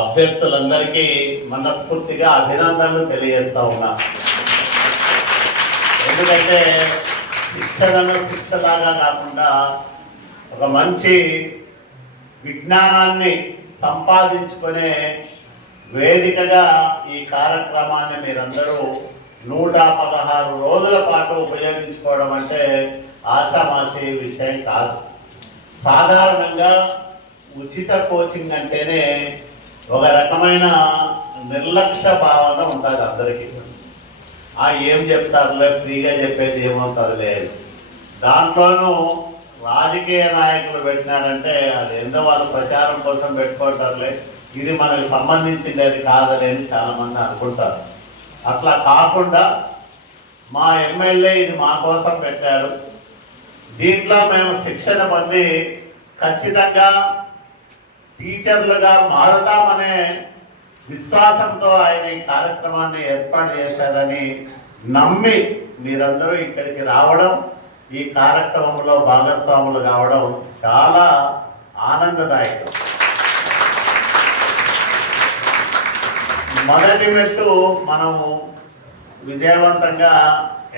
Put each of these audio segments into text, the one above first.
అభ్యర్థులందరికీ మనస్ఫూర్తిగా అభినందనలు తెలియజేస్తా ఉన్నా. ఎందుకంటే శిక్షణను శిక్షలాగా కాకుండా ఒక మంచి విజ్ఞానాన్ని సంపాదించుకునే వేదికగా ఈ కార్యక్రమాన్ని మీరందరూ 116 రోజుల పాటు ఉపయోగించుకోవడం అంటే ఆషామాషి విషయం కాదు. సాధారణంగా ఉచిత కోచింగ్ అంటేనే ఒక రకమైన నిర్లక్ష్య భావన ఉంటుంది అందరికీ. ఏం చెప్తారులే, ఫ్రీగా చెప్పేది ఏమవుతుందిలే. దాంట్లోనూ రాజకీయ నాయకులు పెట్టినారంటే అది ఎంతో వాళ్ళు ప్రచారం కోసం పెట్టుకుంటారులే, ఇది మనకు సంబంధించింది అది కాదని చాలామంది అనుకుంటారు. అట్లా కాకుండా మా ఎమ్మెల్యే ఇది మా కోసం పెట్టాడు, దీంట్లో మేము శిక్షణ పొంది ఖచ్చితంగా టీచర్లుగా మారుతామనే విశ్వాసంతో ఆయన ఈ కార్యక్రమాన్ని ఏర్పాటు చేశారని నమ్మి మీరందరూ ఇక్కడికి రావడం, ఈ కార్యక్రమంలో భాగస్వాములు కావడం చాలా ఆనందదాయకం. మొదటి మెట్టు మనము విజయవంతంగా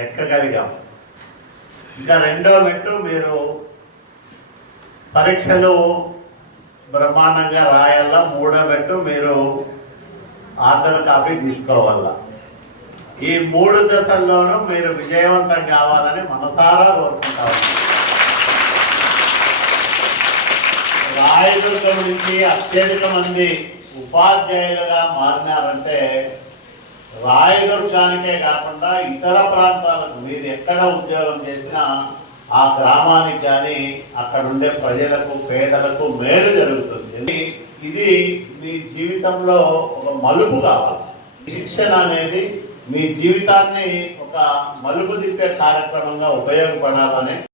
ఎక్కగలిగాం. ఇంకా రెండో మెట్టు మీరు పరీక్షలు బ్రహ్మాండంగా రాయాల. మూడో మెట్టు మీరు ఆర్డర్ కాపీ తీసుకోవాల. ఈ 3 దశల్లోనూ మీరు విజయవంతం కావాలని మనసారా కోరుకుంటాము. రాయదుర్గం నుంచి అత్యధిక మంది ఉపాధ్యాయులుగా మారినారంటే రాయదుర్గానికే కాకుండా ఇతర ప్రాంతాలకు మీరు ఎక్కడ ఉద్యోగం చేసినా ఆ గ్రామానికి కానీ అక్కడ ఉండే ప్రజలకు, పేదలకు మేలు జరుగుతుంది. ఇది మీ జీవితంలో ఒక మలుపు కావాలి. శిక్షణ అనేది మీ జీవితాన్ని ఒక మలుపు తిప్పే కార్యక్రమంగా ఉపయోగపడాలని